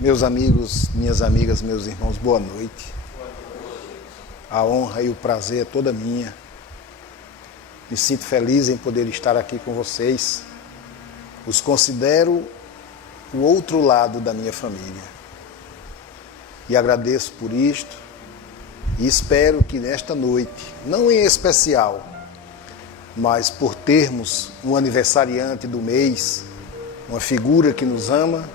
Meus amigos, minhas amigas, meus irmãos, boa noite. A honra e o prazer é toda minha. Me sinto feliz em poder estar aqui com vocês. Os considero o outro lado da minha família. E agradeço por isto e espero que nesta noite, não em especial, mas por termos um aniversariante do mês, uma figura que nos ama,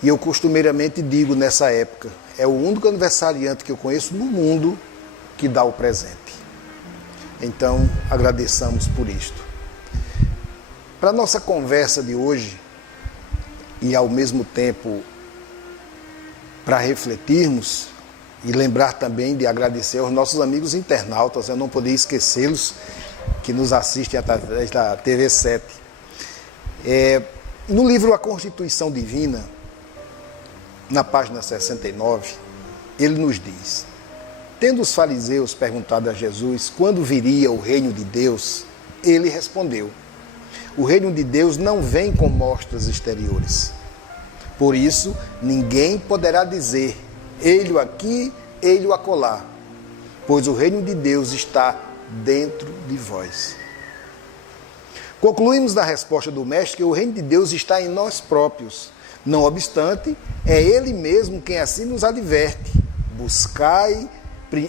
e eu costumeiramente digo nessa época, é o único aniversariante que eu conheço no mundo que dá o presente. Então, agradeçamos por isto. Para a nossa conversa de hoje, e ao mesmo tempo para refletirmos, e lembrar também de agradecer aos nossos amigos internautas, eu não poderia esquecê-los, que nos assistem através da TV 7. No livro A Constituição Divina, na página 69, ele nos diz: tendo os fariseus perguntado a Jesus quando viria o reino de Deus, ele respondeu: o reino de Deus não vem com mostras exteriores. Por isso, ninguém poderá dizer, ei-lo aqui, ei-lo acolá, pois o reino de Deus está dentro de vós. Concluímos na resposta do Mestre que o reino de Deus está em nós próprios. Não obstante, é Ele mesmo quem assim nos adverte. Buscai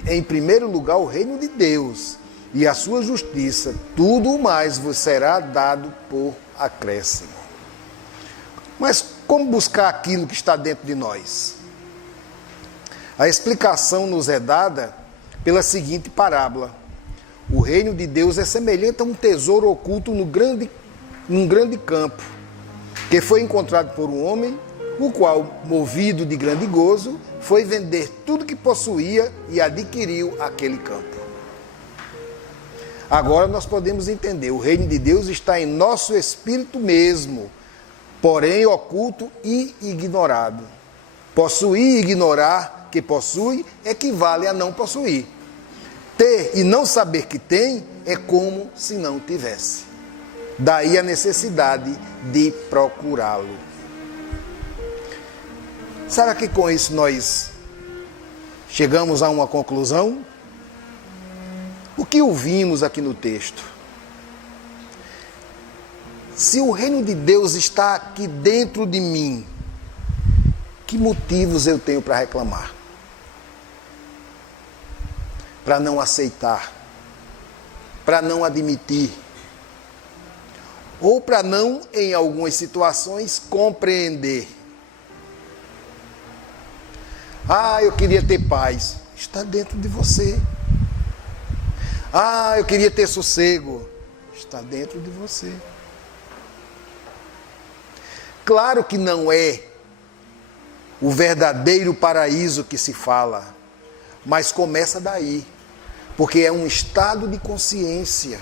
em primeiro lugar o reino de Deus e a sua justiça, tudo o mais vos será dado por acréscimo. Mas como buscar aquilo que está dentro de nós? A explicação nos é dada pela seguinte parábola. O reino de Deus é semelhante a um tesouro oculto num grande campo, que foi encontrado por um homem, o qual, movido de grande gozo, foi vender tudo que possuía e adquiriu aquele campo. Agora nós podemos entender, o reino de Deus está em nosso espírito mesmo, porém oculto e ignorado. Possuir e ignorar que possui equivale a não possuir. Ter e não saber que tem é como se não tivesse. Daí a necessidade de procurá-lo. Será que com isso nós chegamos a uma conclusão? O que ouvimos aqui no texto? Se o reino de Deus está aqui dentro de mim, que motivos eu tenho para reclamar? Para não aceitar? Para não admitir? Ou para não, em algumas situações, compreender? Ah, eu queria ter paz. Está dentro de você. Ah, eu queria ter sossego. Está dentro de você. Claro que não é o verdadeiro paraíso que se fala, mas começa daí, porque é um estado de consciência.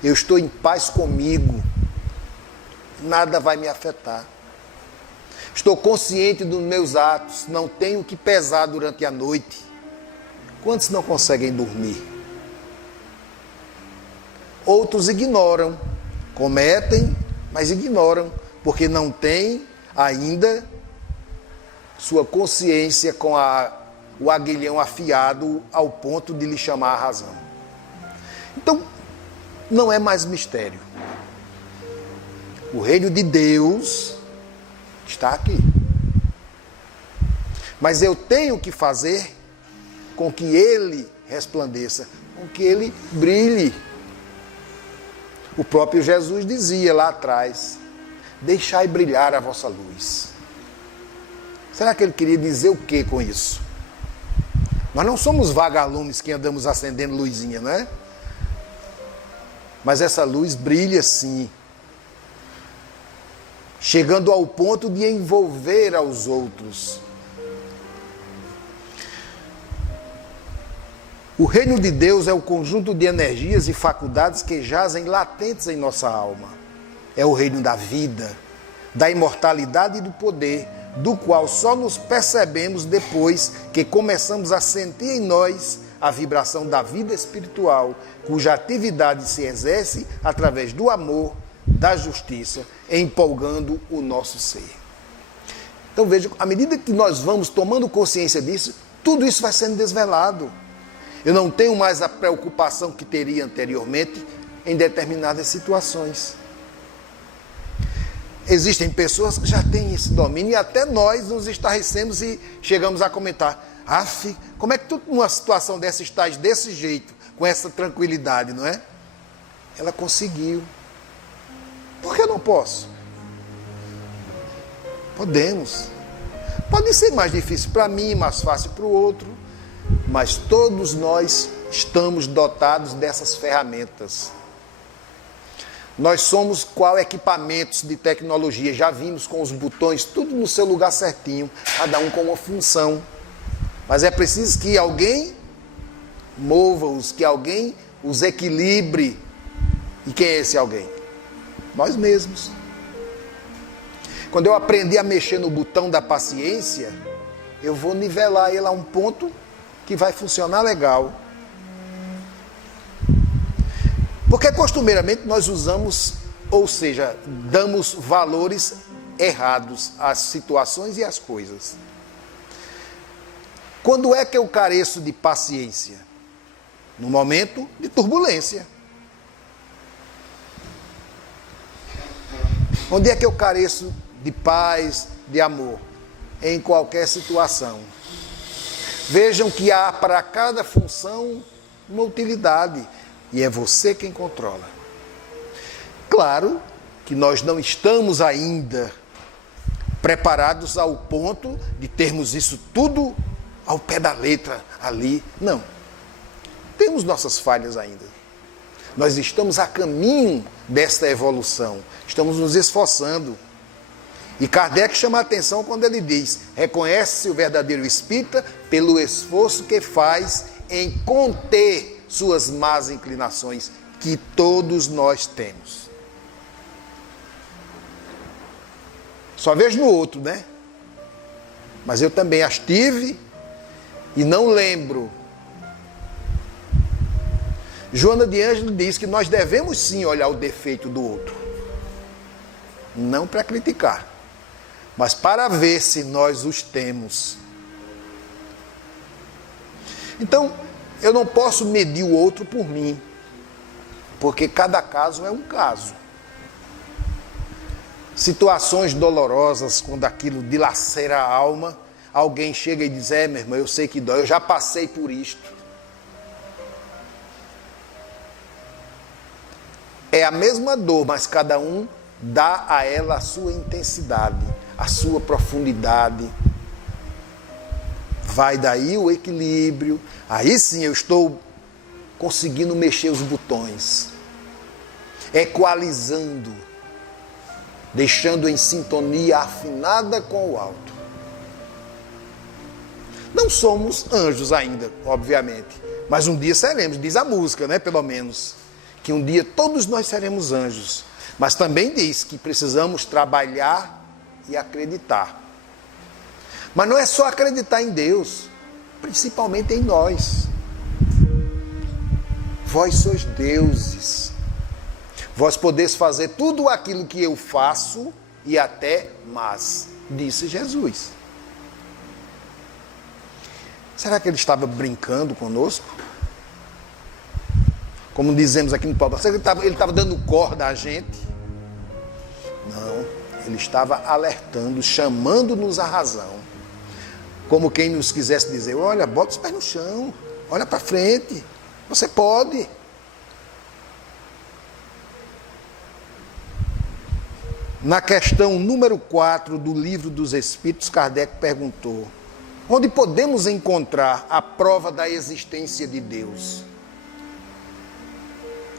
Eu estou em paz comigo, nada vai me afetar. Estou consciente dos meus atos, não tenho que pesar durante a noite. Quantos não conseguem dormir? Outros ignoram, cometem, mas ignoram, porque não têm ainda sua consciência com o aguilhão afiado ao ponto de lhe chamar a razão. Então, não é mais mistério. O reino de Deus está aqui. Mas eu tenho que fazer com que ele resplandeça, com que ele brilhe. O próprio Jesus dizia lá atrás, deixai brilhar a vossa luz. Será que ele queria dizer o que com isso? Nós não somos vagalumes que andamos acendendo luzinha, não é? Mas essa luz brilha sim, chegando ao ponto de envolver aos outros. O reino de Deus é o conjunto de energias e faculdades que jazem latentes em nossa alma. É o reino da vida, da imortalidade e do poder, do qual só nos percebemos depois que começamos a sentir em nós a vibração da vida espiritual, cuja atividade se exerce através do amor, da justiça, empolgando o nosso ser. Então veja, à medida que nós vamos tomando consciência disso, tudo isso vai sendo desvelado. Eu não tenho mais a preocupação que teria anteriormente em determinadas situações. Existem pessoas que já têm esse domínio e até nós nos estarrecemos e chegamos a comentar: como é que tu numa situação dessa estás desse jeito, com essa tranquilidade, não é? Ela conseguiu. Por que eu não posso? Podemos. Pode ser mais difícil para mim, mais fácil para o outro, mas todos nós estamos dotados dessas ferramentas. Nós somos qual equipamentos de tecnologia, já vimos com os botões, tudo no seu lugar certinho, cada um com uma função. Mas é preciso que alguém mova-os, que alguém os equilibre. E quem é esse alguém? Nós mesmos. Quando eu aprendi a mexer no botão da paciência, eu vou nivelar ele a um ponto que vai funcionar legal. Porque costumeiramente nós usamos, ou seja, damos valores errados às situações e às coisas. Quando é que eu careço de paciência? No momento de turbulência. Onde é que eu careço de paz, de amor? Em qualquer situação. Vejam que há para cada função uma utilidade. E é você quem controla. Claro que nós não estamos ainda preparados ao ponto de termos isso tudo ao pé da letra ali. Não. Temos nossas falhas ainda. Nós estamos a caminho desta evolução. Estamos nos esforçando. E Kardec chama a atenção quando ele diz: reconhece-se o verdadeiro espírita pelo esforço que faz em conter suas más inclinações, que todos nós temos. Só vejo no outro, né? Mas eu também as tive e não lembro. Joana de Ângelo diz que nós devemos sim olhar o defeito do outro. Não para criticar, mas para ver se nós os temos. Então, eu não posso medir o outro por mim, porque cada caso é um caso. Situações dolorosas, quando aquilo dilacera a alma, alguém chega e diz: meu irmão, eu sei que dói, eu já passei por isto. É a mesma dor, mas cada um dá a ela a sua intensidade, a sua profundidade. Vai daí o equilíbrio. Aí sim eu estou conseguindo mexer os botões, equalizando, deixando em sintonia afinada com o alto. Não somos anjos ainda, obviamente, mas um dia seremos, diz a música, né? Pelo menos, que um dia todos nós seremos anjos. Mas também diz que precisamos trabalhar e acreditar. Mas não é só acreditar em Deus, principalmente em nós. Vós sois deuses. Vós podeis fazer tudo aquilo que eu faço e até mais, disse Jesus. Será que ele estava brincando conosco? Como dizemos aqui no Paulo, será que ele estava dando corda a gente? Não, ele estava alertando, chamando-nos à razão. Como quem nos quisesse dizer: olha, bota os pés no chão, olha para frente, você pode. Na questão número 4 do Livro dos Espíritos, Kardec perguntou: onde podemos encontrar a prova da existência de Deus?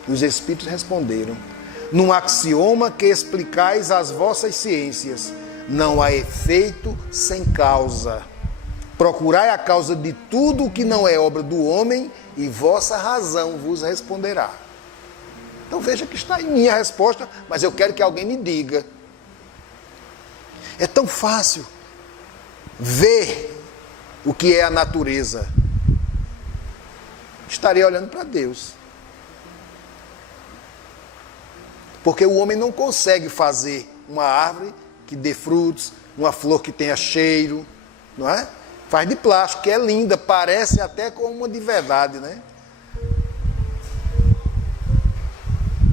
Os Espíritos responderam: num axioma que explicais às vossas ciências, não há efeito sem causa. Procurai a causa de tudo o que não é obra do homem e vossa razão vos responderá. Então veja que está em minha resposta, mas eu quero que alguém me diga. É tão fácil ver o que é a natureza. Estarei olhando para Deus. Porque o homem não consegue fazer uma árvore que dê frutos, uma flor que tenha cheiro, não é? Faz de plástico, que é linda, parece até com uma de verdade, né?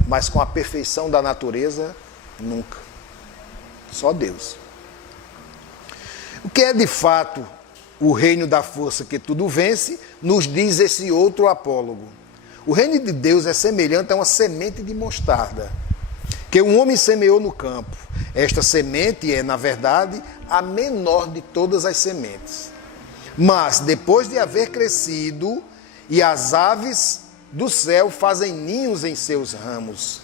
Mas com a perfeição da natureza, nunca. Só Deus. O que é de fato o reino da força que tudo vence, nos diz esse outro apólogo. O reino de Deus é semelhante a uma semente de mostarda, que um homem semeou no campo. Esta semente é, na verdade, a menor de todas as sementes. Mas, depois de haver crescido, e as aves do céu fazem ninhos em seus ramos,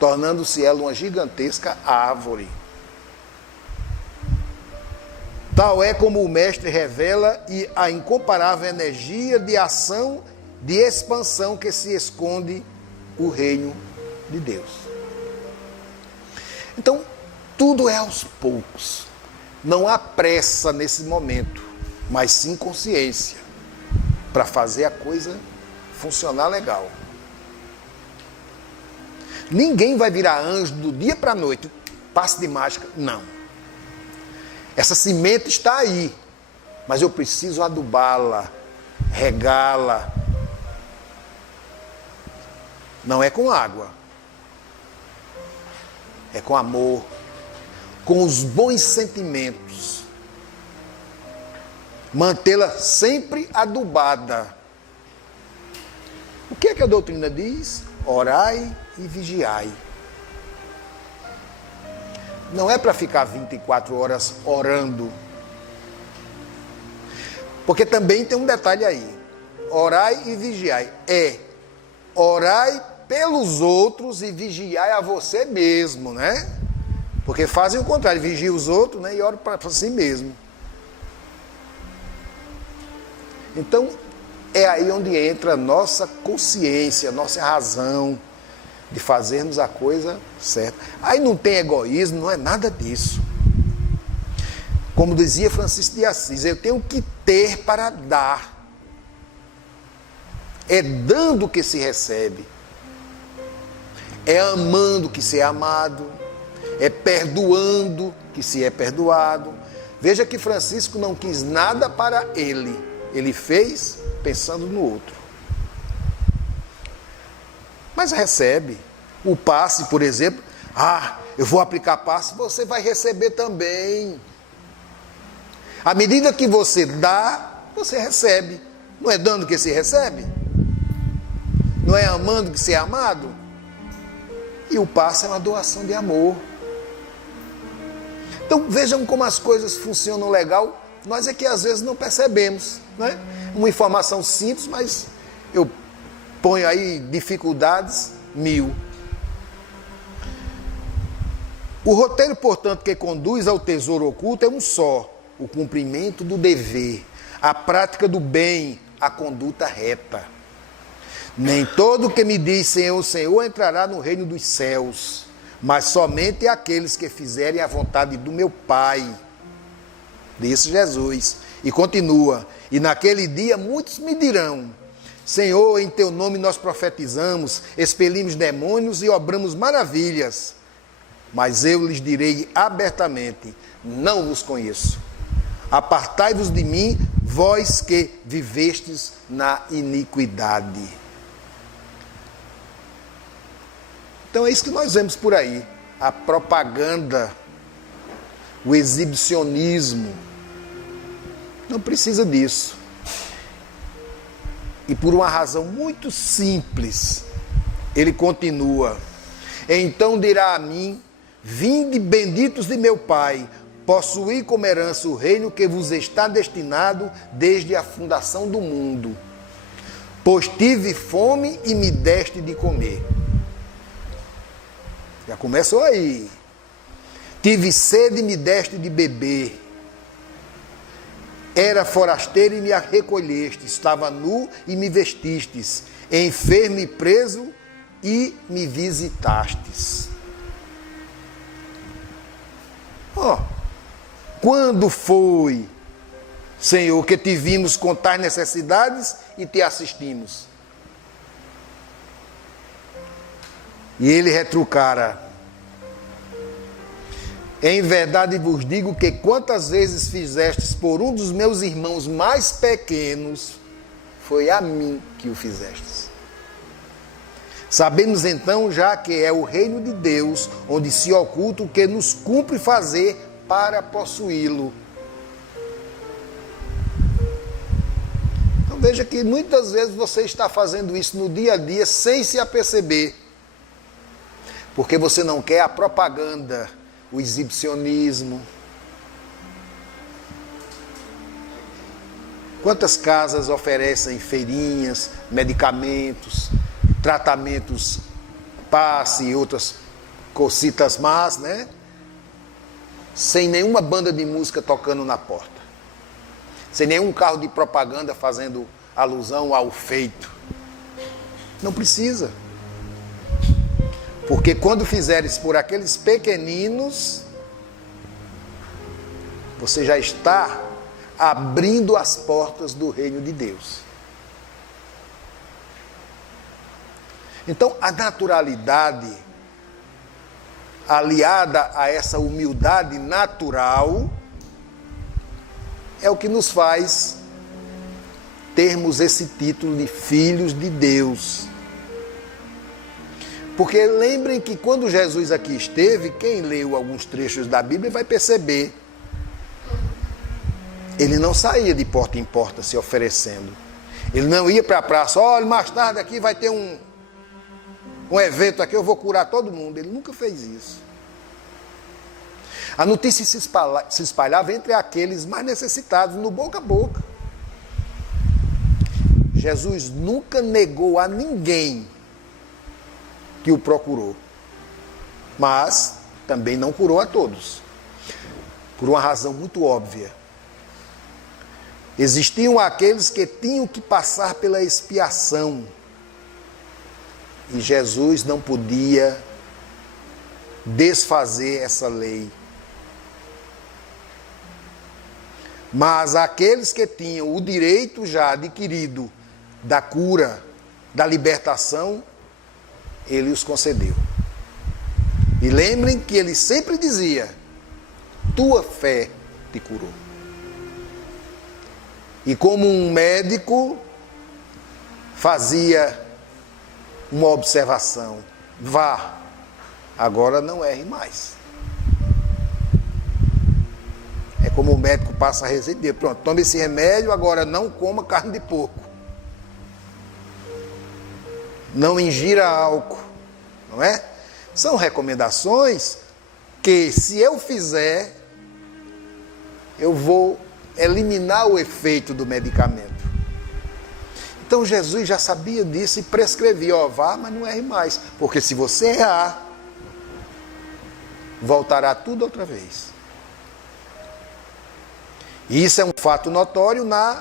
tornando-se ela uma gigantesca árvore. Tal é como o mestre revela e a incomparável energia de ação, de expansão que se esconde o reino de Deus. Então, tudo é aos poucos. Não há pressa nesse momento, mas sim consciência para fazer a coisa funcionar legal. Ninguém vai virar anjo do dia para a noite, passe de mágica, não. Essa semente está aí, mas eu preciso adubá-la, regá-la. Não é com água, é com amor, com os bons sentimentos. Mantê-la sempre adubada. O que é que a doutrina diz? Orai e vigiai. Não é para ficar 24 horas orando. Porque também tem um detalhe aí. Orai e vigiai. Orai pelos outros e vigiai a você mesmo, né? Porque fazem o contrário, vigiam os outros, né? E oram para si mesmo. Então, é aí onde entra a nossa consciência, a nossa razão de fazermos a coisa certa. Aí não tem egoísmo, não é nada disso. Como dizia Francisco de Assis, eu tenho que ter para dar. É dando que se recebe. É amando que se é amado. É perdoando que se é perdoado. Veja que Francisco não quis nada para ele. Ele fez pensando no outro. Mas recebe. O passe, por exemplo. Eu vou aplicar passe, você vai receber também. À medida que você dá, você recebe. Não é dando que se recebe? Não é amando que se é amado? E o passe é uma doação de amor. Então vejam como as coisas funcionam legal. Nós é que às vezes não percebemos, né? Uma informação simples, mas eu ponho aí dificuldades 1000. O roteiro, portanto, que conduz ao tesouro oculto é um só: o cumprimento do dever, a prática do bem, a conduta reta. Nem todo que me diz Senhor, Senhor entrará no reino dos céus, mas somente aqueles que fizerem a vontade do meu Pai, disse Jesus. E continua: e naquele dia muitos me dirão: Senhor, em teu nome nós profetizamos, expelimos demônios e obramos maravilhas. Mas eu lhes direi abertamente: não vos conheço. Apartai-vos de mim, vós que vivestes na iniquidade. Então é isso que nós vemos por aí. A propaganda, o exibicionismo. Não precisa disso. E por uma razão muito simples, ele continua: então dirá a mim: vinde benditos de meu Pai, possuí como herança o reino que vos está destinado desde a fundação do mundo. Pois tive fome e me deste de comer. Já começou aí. Tive sede e me deste de beber. Era forasteiro e me recolheste. Estava nu e me vestistes. Enfermo e preso e me visitastes. Quando foi, Senhor, que te vimos com tais necessidades e te assistimos? E ele retrucara: Em verdade vos digo que quantas vezes fizestes por um dos meus irmãos mais pequenos, foi a mim que o fizestes. Sabemos então já que é o reino de Deus, onde se oculta o que nos cumpre fazer para possuí-lo. Então veja que muitas vezes você está fazendo isso no dia a dia sem se aperceber. Porque você não quer a propaganda, o exibicionismo. Quantas casas oferecem feirinhas, medicamentos, tratamentos, passe e outras cositas más, né? Sem nenhuma banda de música tocando na porta. Sem nenhum carro de propaganda fazendo alusão ao feito. Não precisa. Porque quando fizeres por aqueles pequeninos, você já está abrindo as portas do reino de Deus. Então, a naturalidade, aliada a essa humildade natural, é o que nos faz termos esse título de filhos de Deus. Porque lembrem que quando Jesus aqui esteve, quem leu alguns trechos da Bíblia vai perceber, ele não saía de porta em porta se oferecendo. Ele não ia para a praça, olha, mais tarde aqui vai ter um evento aqui, eu vou curar todo mundo. Ele nunca fez isso. A notícia se espalhava entre aqueles mais necessitados, no boca a boca. Jesus nunca negou a ninguém que o procurou, mas também não curou a todos, por uma razão muito óbvia. Existiam aqueles que tinham que passar pela expiação, e Jesus não podia desfazer essa lei. Mas aqueles que tinham o direito já adquirido da cura, da libertação, ele os concedeu. E lembrem que ele sempre dizia, tua fé te curou. E como um médico fazia uma observação, vá, agora não erre mais. É como o médico passa a receita, pronto, tome esse remédio, agora não coma carne de porco. Não ingira álcool, não é? São recomendações que, se eu fizer, eu vou eliminar o efeito do medicamento. Então Jesus já sabia disso e prescrevia, vá, mas não erre mais, porque se você errar, voltará tudo outra vez. E isso é um fato notório na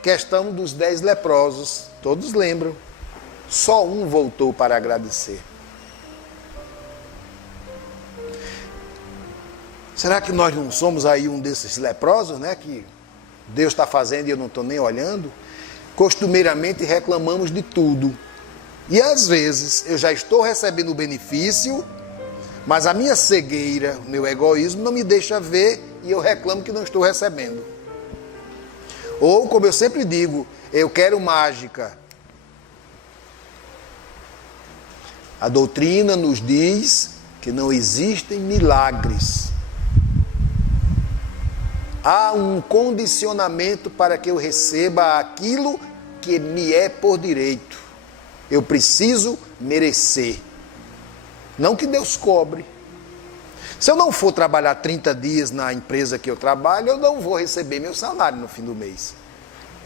questão dos 10 leprosos, todos lembram. Só um voltou para agradecer. Será que nós não somos aí um desses leprosos, né? Que Deus está fazendo e eu não estou nem olhando? Costumeiramente reclamamos de tudo. E às vezes eu já estou recebendo o benefício, mas a minha cegueira, o meu egoísmo não me deixa ver e eu reclamo que não estou recebendo. Ou, como eu sempre digo, eu quero mágica. A doutrina nos diz que não existem milagres. Há um condicionamento para que eu receba aquilo que me é por direito. Eu preciso merecer. Não que Deus cobre. Se eu não for trabalhar 30 dias na empresa que eu trabalho, eu não vou receber meu salário no fim do mês.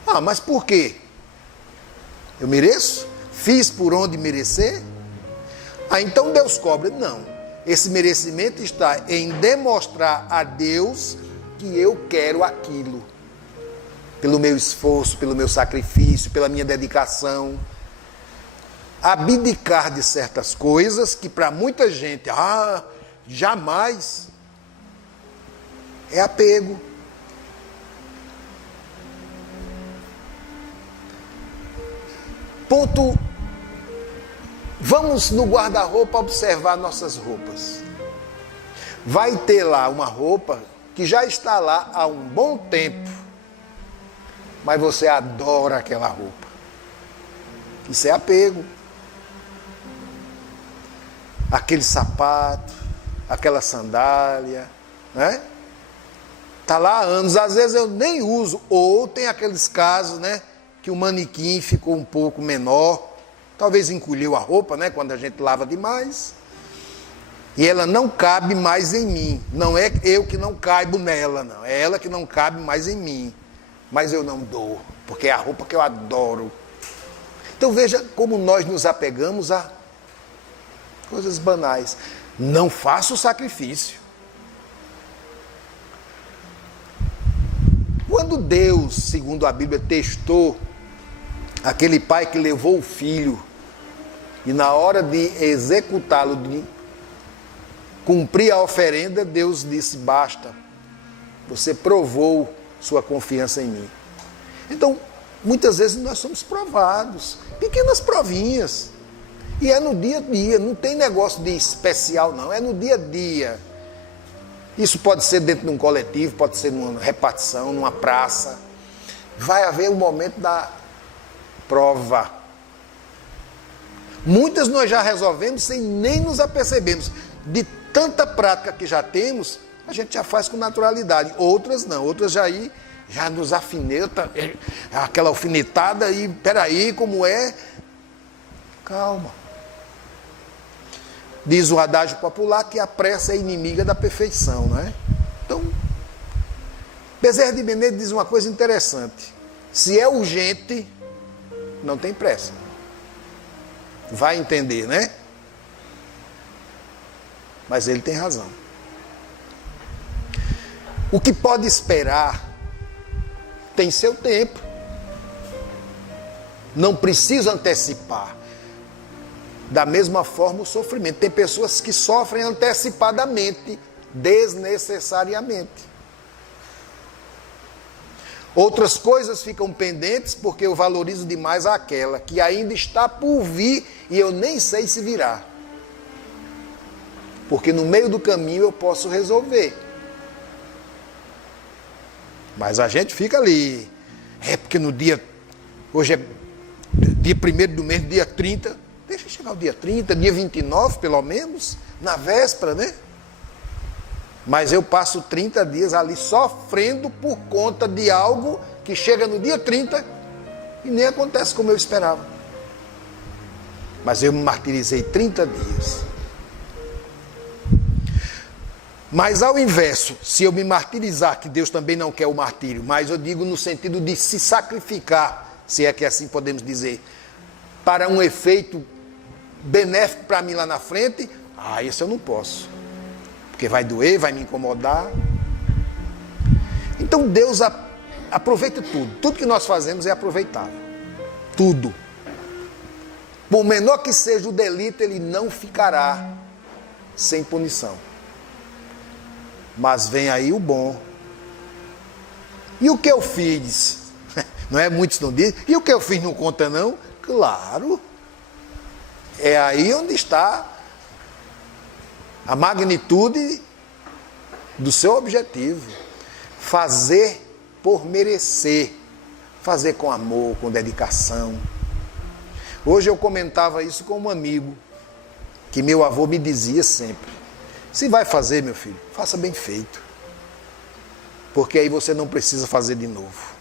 Ah, mas por quê? Eu mereço? Fiz por onde merecer? Ah, então Deus cobra. Não. Esse merecimento está em demonstrar a Deus que eu quero aquilo. Pelo meu esforço, pelo meu sacrifício, pela minha dedicação. Abdicar de certas coisas que para muita gente, jamais, é apego. Ponto. Vamos no guarda-roupa observar nossas roupas. vai ter lá uma roupa que já está lá há um bom tempo, mas você adora aquela roupa. Isso é apego. Aquele sapato, aquela sandália, né? Tá lá há anos, às vezes eu nem uso, ou tem aqueles casos, né, que o manequim ficou um pouco menor, talvez encolheu a roupa, né, quando a gente lava demais, e ela não cabe mais em mim. Não é eu que não caibo nela, não, é ela que não cabe mais em mim, mas eu não dou, porque é a roupa que eu adoro. Então veja como nós nos apegamos a coisas banais. Não faça o sacrifício. Quando Deus, segundo a Bíblia, testou aquele pai que levou o filho e na hora de executá-lo, de cumprir a oferenda, Deus disse: basta, você provou sua confiança em mim. Então, muitas vezes nós somos provados, pequenas provinhas, e é no dia a dia, não tem negócio de especial não, é no dia a dia. Isso pode ser dentro de um coletivo, pode ser numa repartição, numa praça. Vai haver o momento da prova. Muitas nós já resolvemos sem nem nos apercebermos. De tanta prática que já temos, a gente já faz com naturalidade. Outras não, outras já nos afineta, aquela alfinetada e peraí, como é? Calma. Diz o adágio popular que a pressa é inimiga da perfeição, não é? Então, Bezerra de Menezes diz uma coisa interessante: se é urgente, não tem pressa. Vai entender, né? Mas ele tem razão. O que pode esperar tem seu tempo. Não precisa antecipar. Da mesma forma o sofrimento. Tem pessoas que sofrem antecipadamente, desnecessariamente. Outras coisas ficam pendentes porque eu valorizo demais aquela que ainda está por vir e eu nem sei se virá. Porque no meio do caminho eu posso resolver. Mas a gente fica ali. É porque no dia... Hoje é dia 1º do mês, dia 30... Deixa chegar o dia 30, dia 29, pelo menos, na véspera, né? Mas eu passo 30 dias ali sofrendo por conta de algo que chega no dia 30 e nem acontece como eu esperava. Mas eu me martirizei 30 dias. Mas ao inverso, se eu me martirizar, que Deus também não quer o martírio, mas eu digo no sentido de se sacrificar, se é que assim podemos dizer, para um efeito benéfico para mim lá na frente, isso eu não posso. Porque vai doer, vai me incomodar. Então Deus aproveita tudo. Tudo que nós fazemos é aproveitável. Tudo. Por menor que seja o delito, ele não ficará sem punição. Mas vem aí o bom. E o que eu fiz? Não é? Muitos não dizem. E o que eu fiz não conta não? Claro. É aí onde está a magnitude do seu objetivo. Fazer por merecer. Fazer com amor, com dedicação. Hoje eu comentava isso com um amigo, que meu avô me dizia sempre: se vai fazer, meu filho, faça bem feito. Porque aí você não precisa fazer de novo.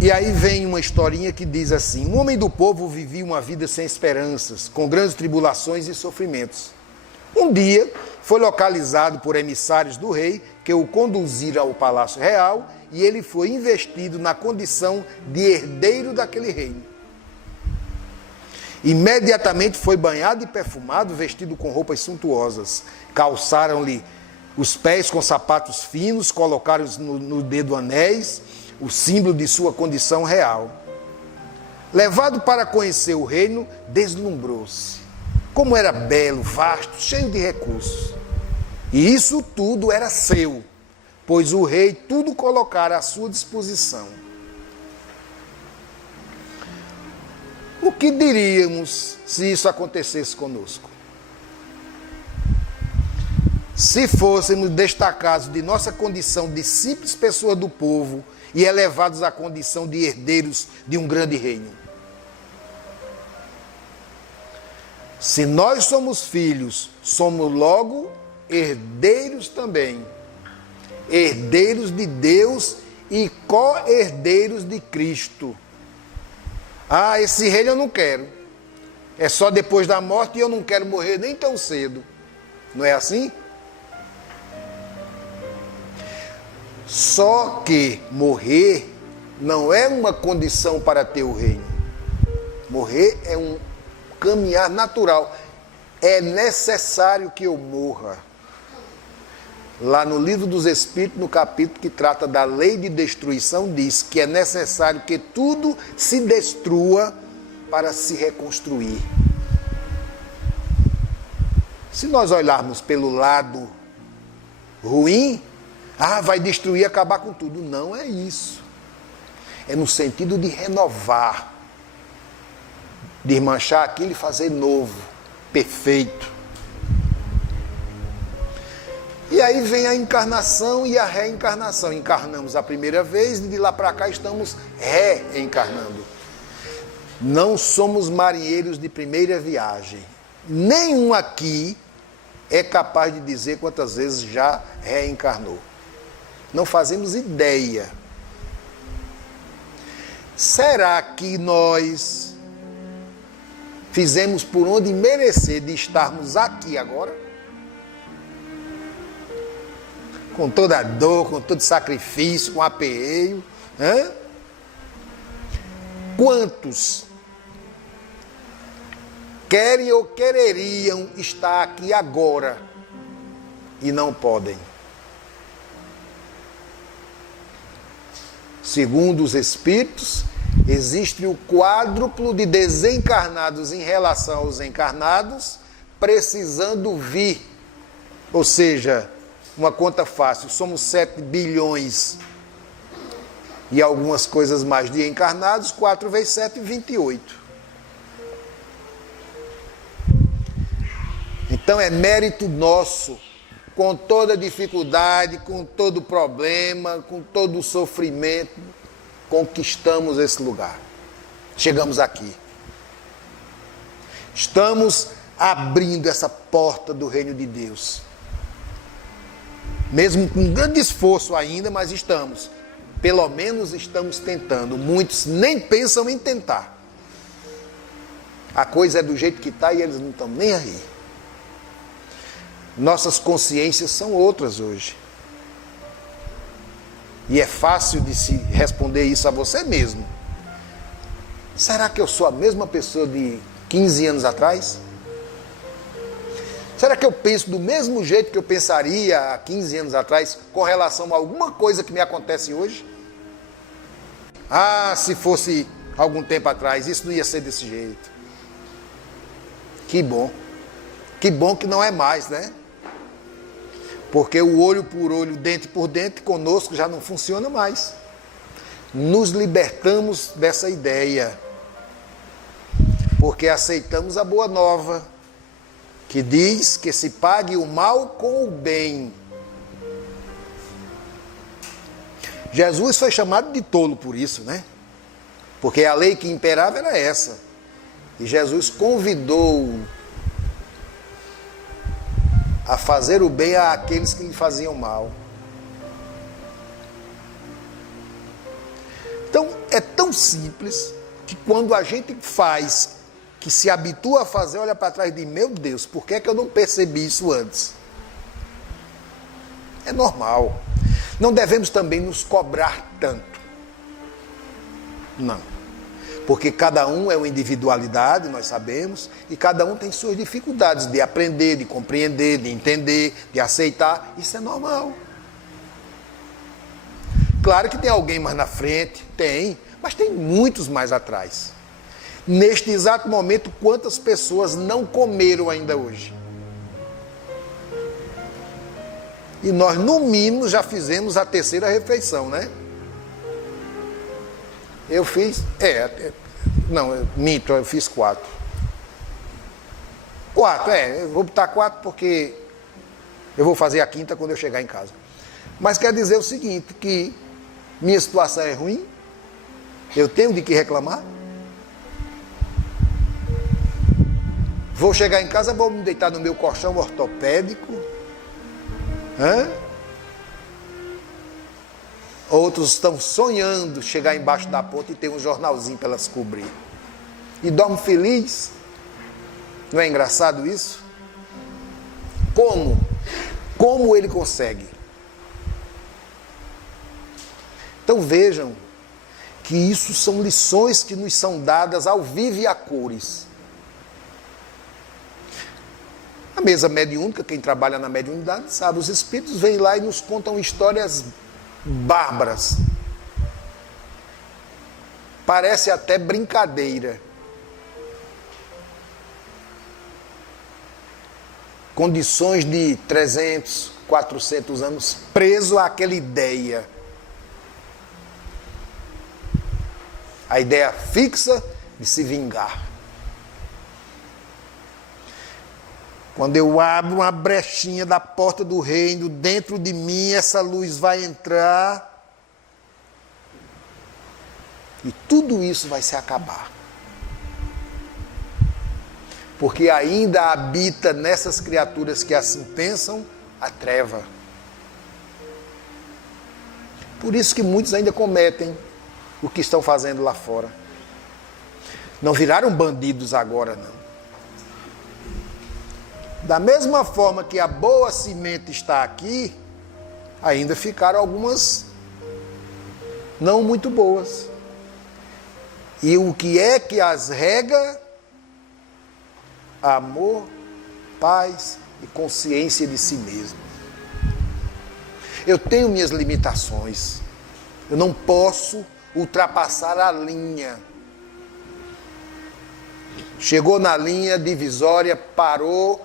E aí vem uma historinha que diz assim: um homem do povo vivia uma vida sem esperanças, com grandes tribulações e sofrimentos. Um dia foi localizado por emissários do rei que o conduziram ao palácio real e ele foi investido na condição de herdeiro daquele reino. Imediatamente foi banhado e perfumado, vestido com roupas suntuosas. Calçaram-lhe os pés com sapatos finos, colocaram no dedo anéis, o símbolo de sua condição real. Levado para conhecer o reino, deslumbrou-se. Como era belo, vasto, cheio de recursos. E isso tudo era seu, pois o rei tudo colocara à sua disposição. O que diríamos se isso acontecesse conosco? Se fôssemos destacados de nossa condição de simples pessoa do povo e elevados à condição de herdeiros de um grande reino. Se nós somos filhos, somos logo herdeiros também. Herdeiros de Deus e co-herdeiros de Cristo. Ah, esse reino eu não quero. É só depois da morte e eu não quero morrer nem tão cedo. Não é assim? Só que morrer não é uma condição para ter o reino. Morrer é um caminhar natural. É necessário que eu morra. Lá no Livro dos Espíritos, no capítulo que trata da lei de destruição, diz que é necessário que tudo se destrua para se reconstruir. Se nós olharmos pelo lado ruim, vai destruir e acabar com tudo. Não é isso. É no sentido de renovar, desmanchar aquilo e fazer novo, perfeito. E aí vem a encarnação e a reencarnação. Encarnamos a primeira vez e de lá para cá estamos reencarnando. Não somos marinheiros de primeira viagem. Nenhum aqui é capaz de dizer quantas vezes já reencarnou. Não fazemos ideia. Será que nós fizemos por onde merecer de estarmos aqui agora? Com toda a dor, com todo sacrifício, com aperreio. Quantos querem ou quereriam estar aqui agora e não podem? Segundo os Espíritos, existe o quádruplo de desencarnados em relação aos encarnados, precisando vir. Ou seja, uma conta fácil, somos 7 bilhões e algumas coisas mais de encarnados, 4 vezes 7, 28. Então é mérito nosso, com toda dificuldade, com todo problema, com todo o sofrimento, conquistamos esse lugar. Chegamos aqui. Estamos abrindo essa porta do reino de Deus. Mesmo com grande esforço ainda, mas estamos. Pelo menos estamos tentando. Muitos nem pensam em tentar. A coisa é do jeito que está e eles não estão nem aí. Nossas consciências são outras hoje. E é fácil de se responder isso a você mesmo. Será que eu sou a mesma pessoa de 15 anos atrás? Será que eu penso do mesmo jeito que eu pensaria há 15 anos atrás com relação a alguma coisa que me acontece hoje? Se fosse algum tempo atrás, isso não ia ser desse jeito. Que bom. Que bom que não é mais, né? Porque o olho por olho, dente por dente, conosco já não funciona mais. Nos libertamos dessa ideia. Porque aceitamos a boa nova, que diz que se pague o mal com o bem. Jesus foi chamado de tolo por isso, né? Porque a lei que imperava era essa. E Jesus convidou a fazer o bem àqueles que lhe faziam mal. Então, é tão simples que quando a gente faz, que se habitua a fazer, olha para trás e diz, meu Deus, por que é que eu não percebi isso antes? É normal. Não devemos também nos cobrar tanto. Não. Porque cada um é uma individualidade, nós sabemos, e cada um tem suas dificuldades de aprender, de compreender, de entender, de aceitar. Isso é normal. Claro que tem alguém mais na frente, tem, mas tem muitos mais atrás. Neste exato momento, quantas pessoas não comeram ainda hoje? E nós, no mínimo, já fizemos a terceira refeição, né? Eu fiz, Não, minto, eu fiz 4. 4, eu vou botar 4 porque eu vou fazer a 5ª quando eu chegar em casa. Mas quer dizer o seguinte, que minha situação é ruim, eu tenho de que reclamar. Vou chegar em casa, vou me deitar no meu colchão ortopédico. Outros estão sonhando chegar embaixo da ponte e ter um jornalzinho para elas cobrir. E dorme feliz. Não é engraçado isso? Como? Como ele consegue? Então vejam que isso são lições que nos são dadas ao vivo e a cores. A mesa mediúnica, quem trabalha na mediunidade sabe, os espíritos vêm lá e nos contam histórias bárbaras. Parece até brincadeira. Condições de 300, 400 anos preso àquela ideia. A ideia fixa de se vingar. Quando eu abro uma brechinha da porta do reino, dentro de mim essa luz vai entrar e tudo isso vai se acabar. Porque ainda habita nessas criaturas que assim pensam a treva. Por isso que muitos ainda cometem o que estão fazendo lá fora. Não viraram bandidos agora, não. Da mesma forma que a boa semente está aqui, ainda ficaram algumas não muito boas. E o que é que as rega? Amor, paz e consciência de si mesmo. Eu tenho minhas limitações. Eu não posso ultrapassar a linha. Chegou na linha divisória, parou,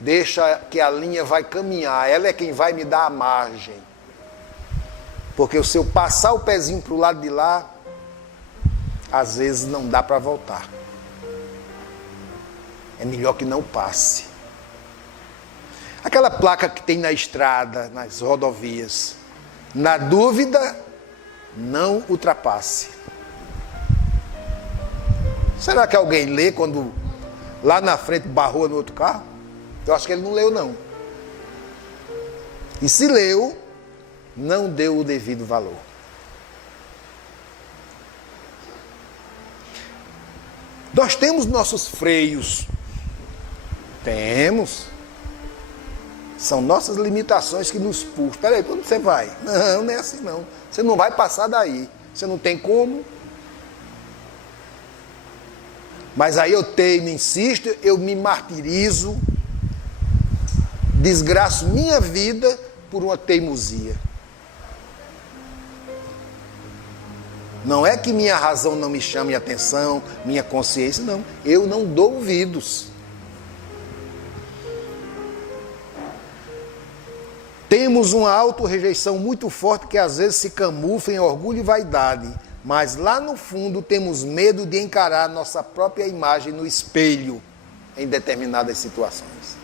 deixa que a linha vai caminhar. Ela é quem vai me dar a margem. Porque se eu passar o pezinho para o lado de lá, às vezes não dá para voltar. É melhor que não passe. Aquela placa que tem na estrada, nas rodovias. Na dúvida, não ultrapasse. Será que alguém lê quando lá na frente barrou no outro carro? Eu acho que ele não leu, não. E se leu, não deu o devido valor. Nós temos nossos freios. Temos. São nossas limitações que nos puxam. Espera aí, quando você vai? Não, não é assim não. Você não vai passar daí. Você não tem como. Mas aí eu teimo, insisto, eu me martirizo, desgraço minha vida por uma teimosia. Não é que minha razão não me chame atenção, minha consciência, não. Eu não dou ouvidos. Temos uma autorrejeição muito forte que às vezes se camufla em orgulho e vaidade, mas lá no fundo temos medo de encarar nossa própria imagem no espelho em determinadas situações.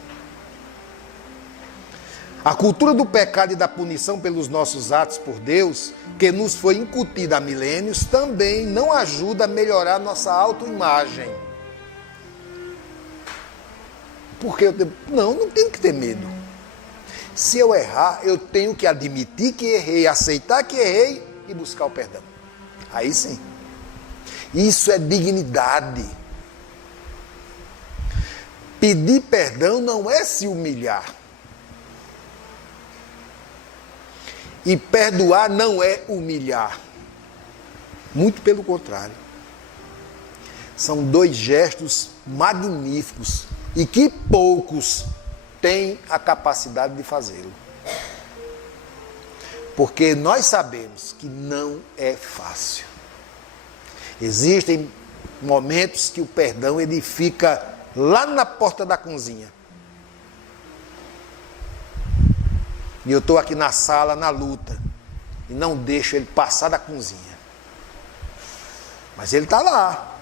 A cultura do pecado e da punição pelos nossos atos por Deus, que nos foi incutida há milênios, também não ajuda a melhorar nossa autoimagem. Porque não tenho que ter medo. Se eu errar, eu tenho que admitir que errei, aceitar que errei e buscar o perdão. Aí sim. Isso é dignidade. Pedir perdão não é se humilhar. E perdoar não é humilhar. Muito pelo contrário. São dois gestos magníficos e que poucos têm a capacidade de fazê-lo. Porque nós sabemos que não é fácil. Existem momentos que o perdão ele fica lá na porta da cozinha. E eu estou aqui na sala, na luta, e não deixo ele passar da cozinha. Mas ele está lá.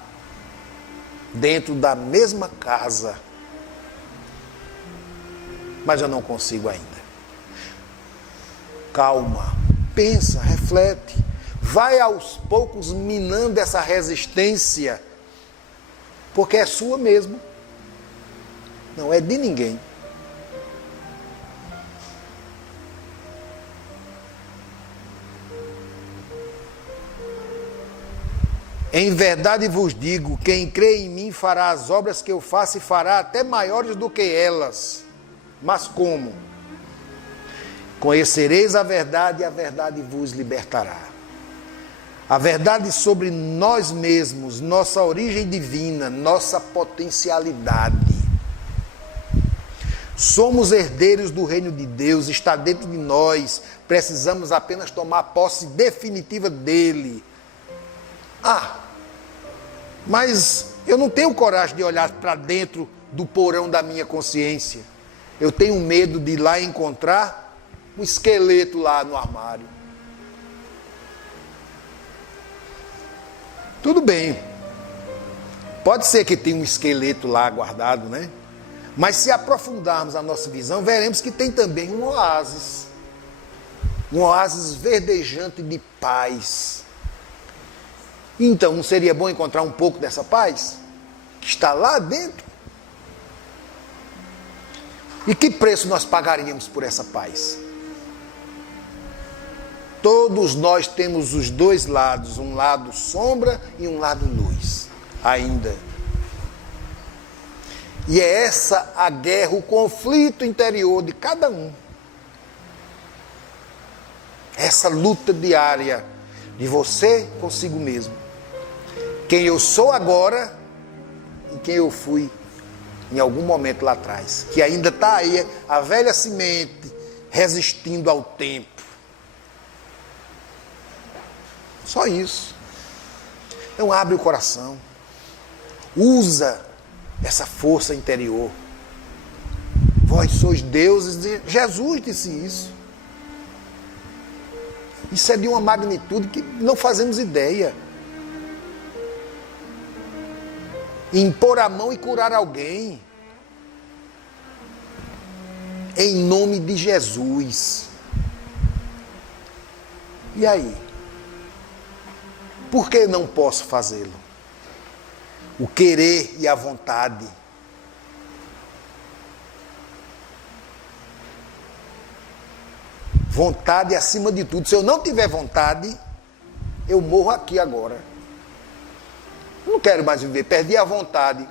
dentro da mesma casa, mas eu não consigo ainda. Calma, pensa, reflete, vai aos poucos minando essa resistência, porque é sua mesmo, não é de ninguém. Em verdade vos digo, quem crê em mim fará as obras que eu faço e fará até maiores do que elas. Mas como? Conhecereis a verdade e a verdade vos libertará. A verdade sobre nós mesmos, nossa origem divina, nossa potencialidade. Somos herdeiros do reino de Deus, está dentro de nós, precisamos apenas tomar posse definitiva dele. Mas eu não tenho coragem de olhar para dentro do porão da minha consciência. Eu tenho medo de ir lá encontrar um esqueleto lá no armário. Tudo bem. Pode ser que tenha um esqueleto lá guardado, né? Mas se aprofundarmos a nossa visão, veremos que tem também um oásis. Um oásis verdejante de paz. Então, não seria bom encontrar um pouco dessa paz? Que está lá dentro? E que preço nós pagaríamos por essa paz? Todos nós temos os dois lados, um lado sombra e um lado luz, ainda. E é essa a guerra, o conflito interior de cada um. Essa luta diária de você consigo mesmo. Quem eu sou agora e quem eu fui em algum momento lá atrás. Que ainda está aí, a velha semente, resistindo ao tempo. Só isso. Então abre o coração. Usa essa força interior. Vós sois deuses. Jesus disse isso. Isso é de uma magnitude que não fazemos ideia. Impor a mão e curar alguém. Em nome de Jesus. E aí? Por que não posso fazê-lo? O querer e a vontade. Vontade acima de tudo. Se eu não tiver vontade, eu morro aqui agora. Não quero mais viver, perdi a vontade.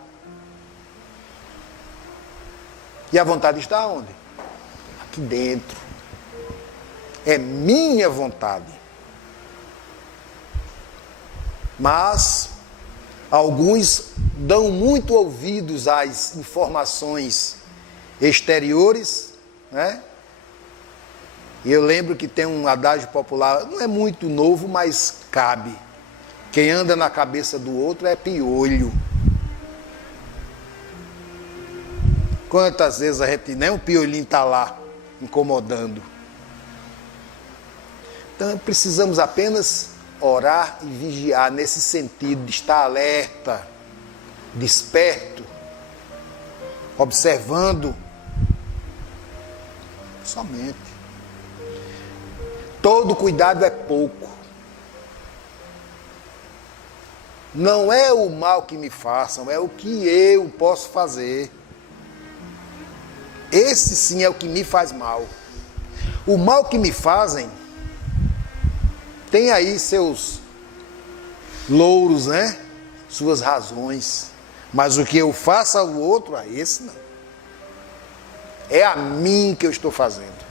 E a vontade está onde? Aqui dentro. É minha vontade. Mas alguns dão muito ouvidos às informações exteriores, né? E eu lembro que tem um adágio popular, não é muito novo, mas cabe. Quem anda na cabeça do outro é piolho. Quantas vezes a gente, nem um piolinho está lá, incomodando. Então precisamos apenas orar e vigiar nesse sentido de estar alerta, desperto, observando. Somente. Todo cuidado é pouco. Não é o mal que me façam, é o que eu posso fazer. Esse sim é o que me faz mal. O mal que me fazem tem aí seus louros, né? Suas razões. Mas o que eu faço ao outro, a esse não. É a mim que eu estou fazendo.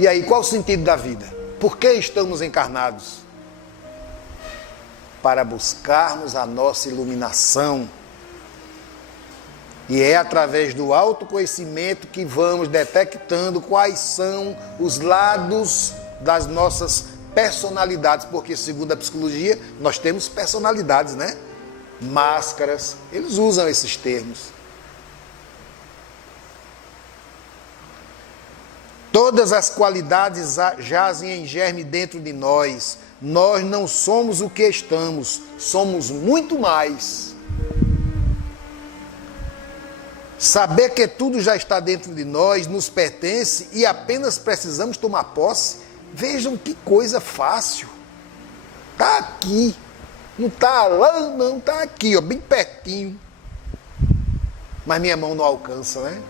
E aí, qual o sentido da vida? Por que estamos encarnados? Para buscarmos a nossa iluminação. E é através do autoconhecimento que vamos detectando quais são os lados das nossas personalidades. Porque, segundo a psicologia, nós temos personalidades, né? Máscaras. Eles usam esses termos. Todas as qualidades jazem em germe dentro de nós. Nós não somos o que estamos, somos muito mais. Saber que tudo já está dentro de nós, nos pertence e apenas precisamos tomar posse. Vejam que coisa fácil. Está aqui. Não está lá, não, está aqui, ó, bem pertinho. Mas minha mão não alcança, né?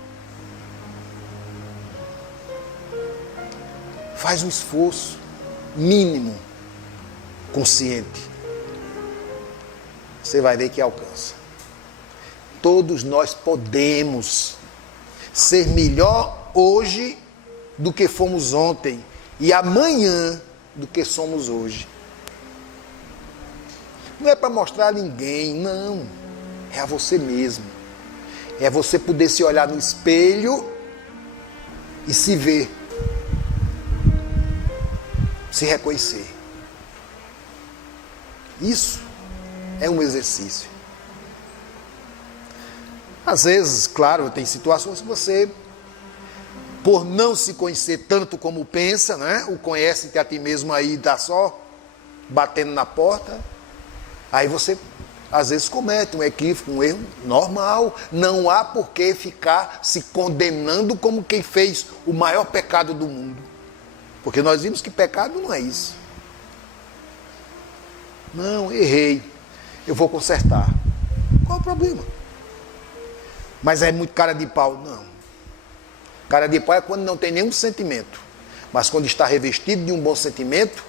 Faz um esforço mínimo, consciente. Você vai ver que alcança. Todos nós podemos ser melhor hoje do que fomos ontem e amanhã do que somos hoje. Não é para mostrar a ninguém, não. É a você mesmo. É você poder se olhar no espelho e se ver. Se reconhecer. Isso é um exercício. Às vezes, claro, tem situações que você, por não se conhecer tanto como pensa, né? O conhece-te a ti mesmo aí, dá só batendo na porta. Aí você, às vezes, comete um equívoco, um erro normal. Não há por que ficar se condenando como quem fez o maior pecado do mundo. Porque nós vimos que pecado não é isso. Não, errei. Eu vou consertar. Qual o problema? Mas é muito cara de pau. Não. Cara de pau é quando não tem nenhum sentimento. Mas quando está revestido de um bom sentimento,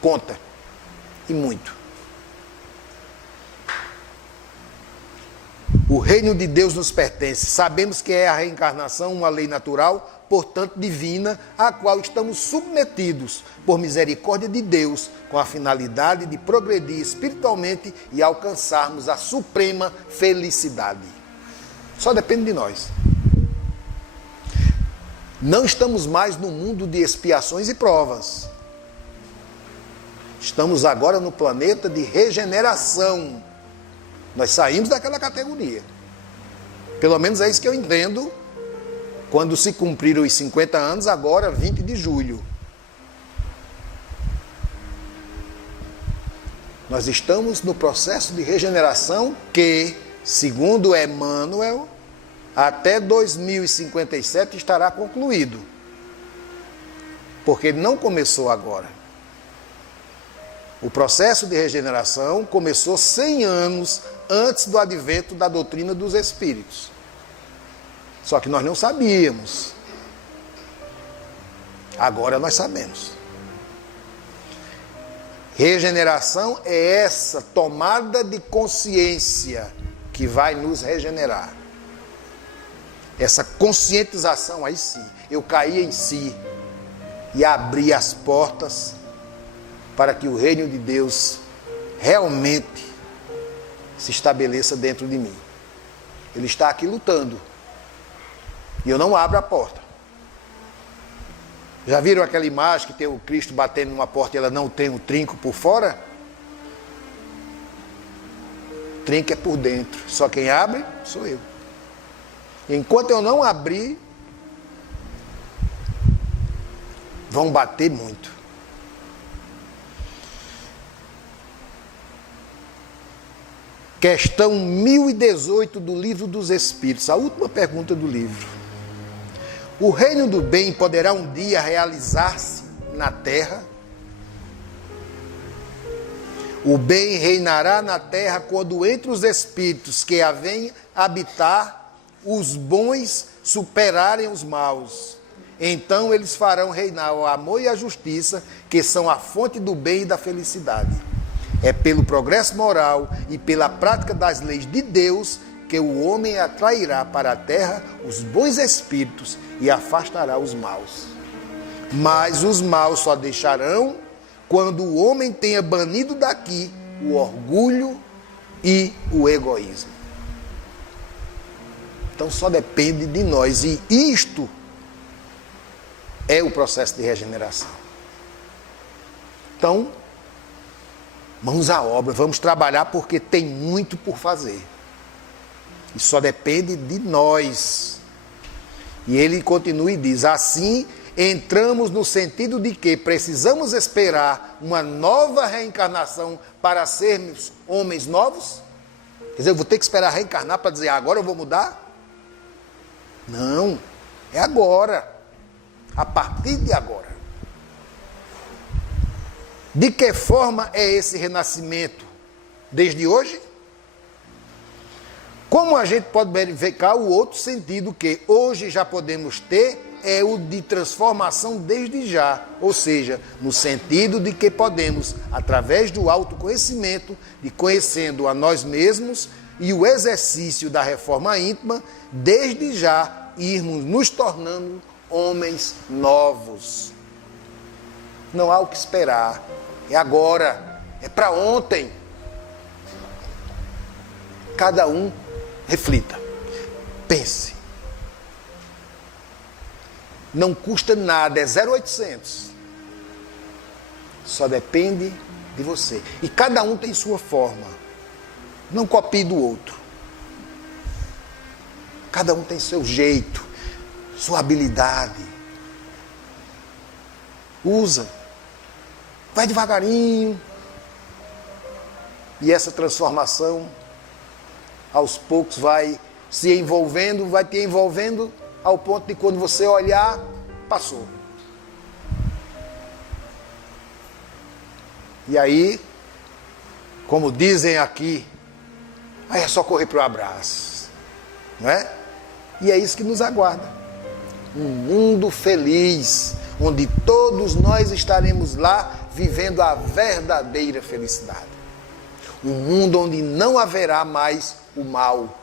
conta. E muito. O reino de Deus nos pertence. Sabemos que é a reencarnação uma lei natural, portanto divina, à qual estamos submetidos por misericórdia de Deus, com a finalidade de progredir espiritualmente e alcançarmos a suprema felicidade. Só depende de nós. Não estamos mais no mundo de expiações e provas. Estamos agora no planeta de regeneração. Nós saímos daquela categoria. Pelo menos é isso que eu entendo. Quando se cumpriram os 50 anos, agora 20 de julho. Nós estamos no processo de regeneração que, segundo Emmanuel, até 2057 estará concluído. Porque não começou agora. O processo de regeneração começou 100 anos antes do advento da doutrina dos espíritos. Só que nós não sabíamos. Agora nós sabemos. Regeneração é essa tomada de consciência que vai nos regenerar. Essa conscientização, aí sim, eu caí em si e abri as portas para que o reino de Deus realmente se estabeleça dentro de mim. Ele está aqui lutando. E eu não abro a porta. Já viram aquela imagem que tem o Cristo batendo numa porta e ela não tem um trinco por fora? O trinco é por dentro. Só quem abre sou eu. Enquanto eu não abrir, vão bater muito. Questão 1018 do Livro dos Espíritos. A última pergunta do livro. O reino do bem poderá um dia realizar-se na terra? O bem reinará na terra quando entre os espíritos que a vêm habitar, os bons superarem os maus. Então eles farão reinar o amor e a justiça, que são a fonte do bem e da felicidade. É pelo progresso moral e pela prática das leis de Deus que o homem atrairá para a terra os bons espíritos e afastará os maus. Mas os maus só deixarão quando o homem tenha banido daqui o orgulho e o egoísmo. Então só depende de nós. E isto é o processo de regeneração. Então, mãos à obra, vamos trabalhar porque tem muito por fazer. E só depende de nós. E ele continua e diz: assim entramos no sentido de que precisamos esperar uma nova reencarnação para sermos homens novos? Quer dizer, eu vou ter que esperar reencarnar para dizer, agora eu vou mudar? Não, é agora, a partir de agora. De que forma é esse renascimento? Desde hoje? Como a gente pode verificar o outro sentido que hoje já podemos ter, é o de transformação desde já, ou seja, no sentido de que podemos, através do autoconhecimento, de conhecendo a nós mesmos e o exercício da reforma íntima, desde já irmos nos tornando homens novos. Não há o que esperar, é agora, é para ontem. Cada um reflita, pense. Não custa nada, é 0,800. Só depende de você. E cada um tem sua forma. Não copie do outro. Cada um tem seu jeito, sua habilidade. Usa. Vai devagarinho. E essa transformação, aos poucos, vai se envolvendo, vai te envolvendo, ao ponto de quando você olhar, passou. E aí, como dizem aqui, aí é só correr para o abraço, não é? E é isso que nos aguarda. Um mundo feliz, onde todos nós estaremos lá vivendo a verdadeira felicidade. Um mundo onde não haverá mais o mal.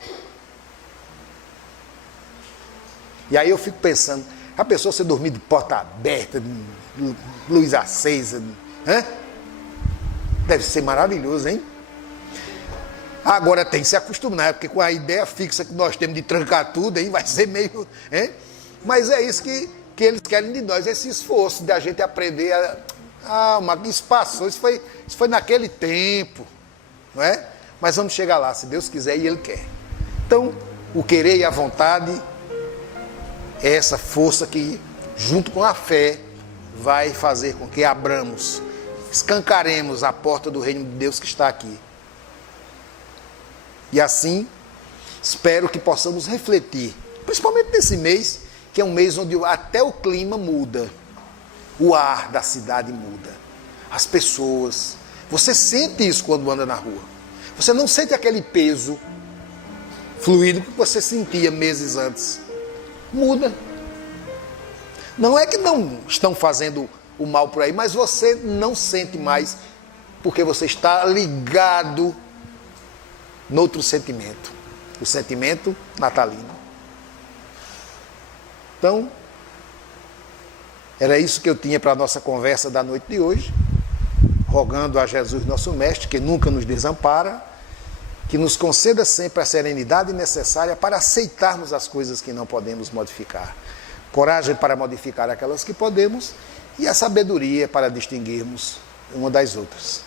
E aí eu fico pensando, a pessoa se dormir de porta aberta, de luz acesa, deve ser maravilhoso, hein? Agora tem que se acostumar, porque com a ideia fixa que nós temos de trancar tudo, aí vai ser meio... Mas é isso que eles querem de nós, esse esforço de a gente aprender isso passou, isso foi naquele tempo, não é? Mas vamos chegar lá, se Deus quiser e Ele quer. Então, o querer e a vontade é essa força que, junto com a fé, vai fazer com que abramos, escancaremos a porta do reino de Deus que está aqui. E assim, espero que possamos refletir, principalmente nesse mês, que é um mês onde até o clima muda, o ar da cidade muda, as pessoas. Você sente isso quando anda na rua. Você não sente aquele peso fluido que você sentia meses antes. Muda. Não é que não estão fazendo o mal por aí, mas você não sente mais, porque você está ligado noutro sentimento, o sentimento natalino. Então, era isso que eu tinha para a nossa conversa da noite de hoje, rogando a Jesus, nosso Mestre, que nunca nos desampara, que nos conceda sempre a serenidade necessária para aceitarmos as coisas que não podemos modificar, coragem para modificar aquelas que podemos e a sabedoria para distinguirmos uma das outras.